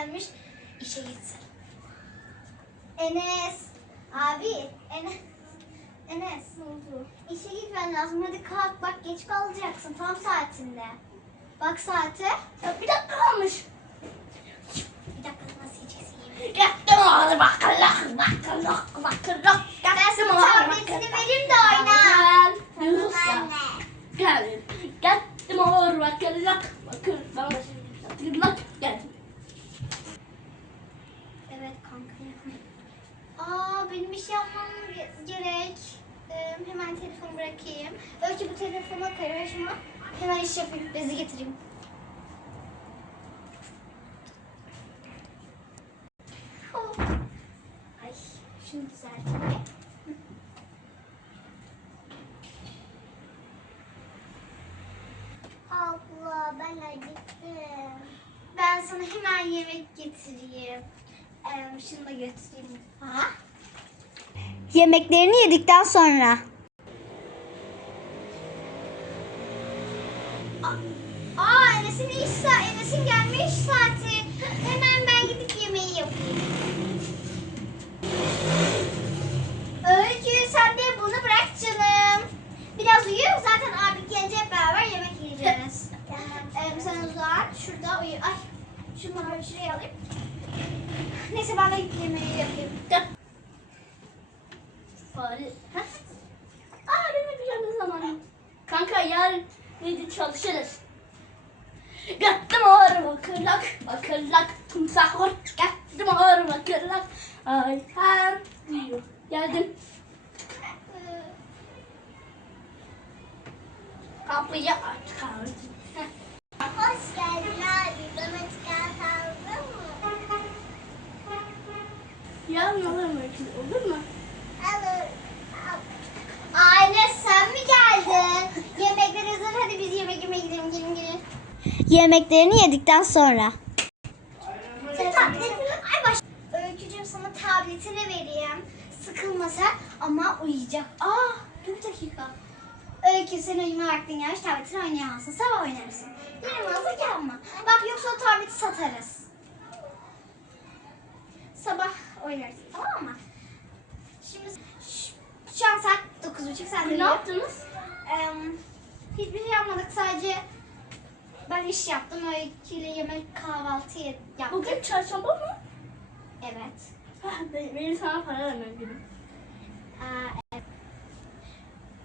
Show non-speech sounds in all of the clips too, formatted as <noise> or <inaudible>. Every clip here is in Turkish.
gelmiş. İşe gitsin. Enes. Abi. Enes. Enes. Ne oldu? İşe gitmen lazım. Hadi kalk bak geç kalacaksın tam saatinde. Bak saate. Ya bir dakika kalmış. Bir dakika nasıl yiyeceksin? Yaktım oğlum bakalım bakalım bakalım. Ben sana tabletini vereyim de oyna. Gel. Yunus ya. Gel. Yaktım oğlum bakalım bakalım. Bana da şimdi bakalım. Gel. Evet kanka. Aa benim bir şey yapmam ge- gerek. Hemen telefonu bırakayım. Önce bu telefona karışma. Hemen iş yapayım. Bezi getireyim. Oh. Ay şunu düzelteyim. Abla ben acıktım. Ben sana hemen yemek getireyim. Ee, şunu da götüreyim. Ha? Yemeklerini yedikten sonra. Aa Enes'in iş saati, Enes'in gelme iş saati. Hemen ben gidip yemeği yapayım. Öykü sen de bunu bırak canım. Biraz uyu zaten abi gelince hep beraber yemek yiyeceğiz. <laughs> Ee, sen uzan şurada uyu. Ay şunları ben şuraya alayım. Neyse ben de gidip yemeği yapayım. Fare. Aa benim pijama zamanım. Kanka yarın neydi çalışırız. Yattım ağır bakırlak, bakırlak, timsah var. Yattım ağır bakırlak. Ay her diyor. Geldim. Kapıyı aç kaldı. Hoş geldin abi. Bana çıkartalım mı? Yarın alırım öykü, olur mu? Alır. Aile sen mi geldin? Yemekler hazır. Hadi gidelim. Gelin gelin. Yemeklerini yedikten sonra. Tabletini ay baş. Öykücüğüm sana tabletini vereyim. Sıkılmasa ama uyuyacak. Aa bir dakika. Öykü sen uyuma vaktin gelmiş tabletini oynayamazsın. Sabah oynarsın. Yarın hazır gelme. Bak yoksa o tableti satarız. Sabah oynarsın tamam mı? Şimdi şu an saat 9.30 sen de Ne yaptınız? Em, hiçbir şey yapmadık sadece ben iş yaptım. Öyküyle yemek kahvaltı yaptık. Bugün çarşamba mı? Evet. Benim sana para vermem günüm. Aa, evet.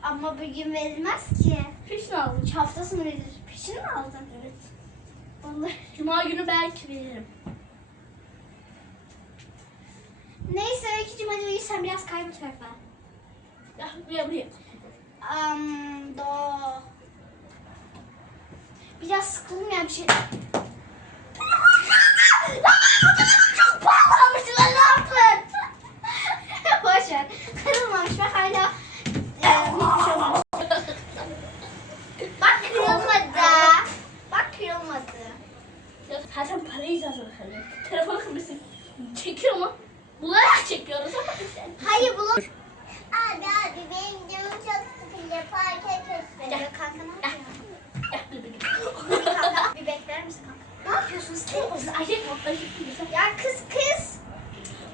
Ama bugün verilmez ki. Fiş ne aldın? Hafta sonu verilir. Peşin mi aldın? Evet. Vallahi. Cuma günü belki veririm. Neyse Öykücüğüm hadi uyu sen biraz kay bu tarafa. Ya buraya buraya. Um, Biraz sıkıldım ya bir şey. Çok pahalanmışlar ne yaptın? <laughs> Boş ver. Kırılmamış bak hala. e, şey olmamış. Bak kırılmadı. Bak kırılmadı. Zaten parayı zaten bakalım. Telefonu kırmışsın. Çekiyor mu? Bularak çekiyoruz ama. Hayır bulun. Abi abi benim canım çok sıkılıyor. Parke kötü. Kanka ne yapıyorsun? Gel dur bir Bir kanka bir bekler misin kanka? Ne sen? Erkek mi? Erkek Ya kız kız.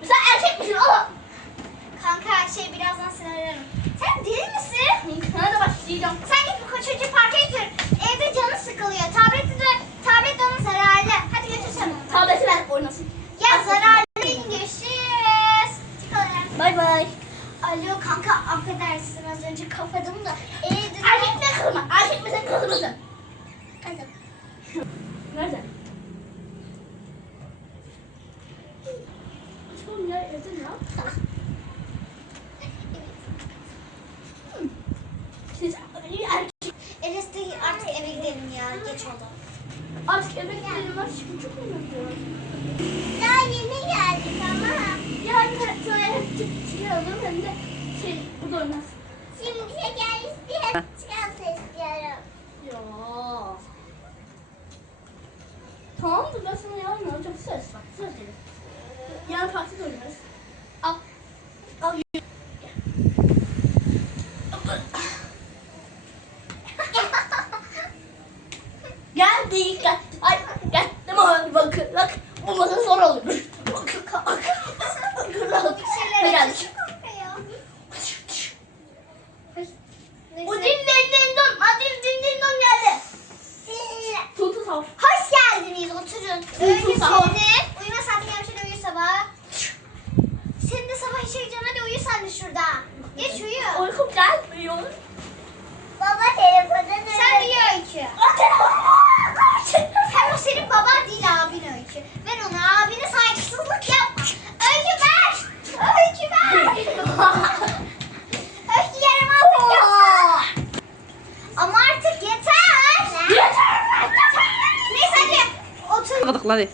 mesela erkek misin oğlum? Kanka şey birazdan seni ararım. Sen deli misin? Sana da başlayacağım. Sen git bu çocuğu parka götür. Evde canı sıkılıyor. Tableti de tablet de onun zararlı. Hadi götür sen onu. Tableti ver oynasın. Ya zararlı. Görüşürüz. Çıkalım. Bay bay. Alo kanka affedersin az önce kapadım da. Evde Erkek mi kız mı? Erkek misin kız mısın? Kızım. Nerede? Oğlum ya evde ne yaptın? Siz erkek Enes de artık eve gidelim ya. Geç oldu. artık eve gidelim var çünkü çok oynuyoruz. Daha yeni geldik ama. Sana hem çıkaralım hem de şey burada oynarız. Şimdi dikkat. Ay yattım abi bak. Bu bana zor olur. Bakın kalk. Kral. Biraz. Bu din din din don. Hadi din geldi. Tutu sor. Hoş geldiniz oturun. Öyle sor. Uyuma saatini yapışın uyu sabah. Sen de sabah işe gideceksin hadi uyu sen de şurada. Geç uyu. Uykum gelmiyor. Baba telefonda Sen uyu öykü senin baban değil abin Öykü. Ben ona abine saygısızlık yapma. Öykü ver. Öykü ver. <laughs> Öykü yaramazlık. Ama artık yeter. Yeter. Neyse hadi otur. Hadi hadi.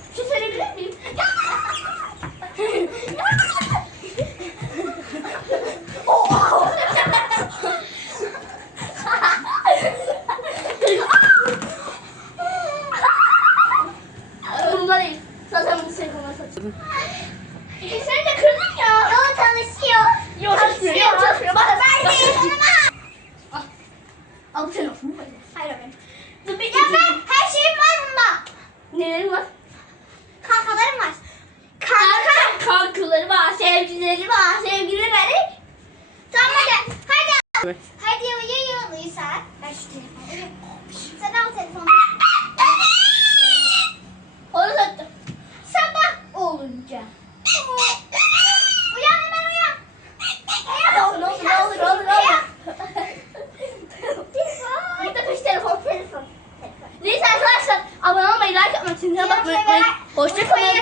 Santa Claus. 我是可以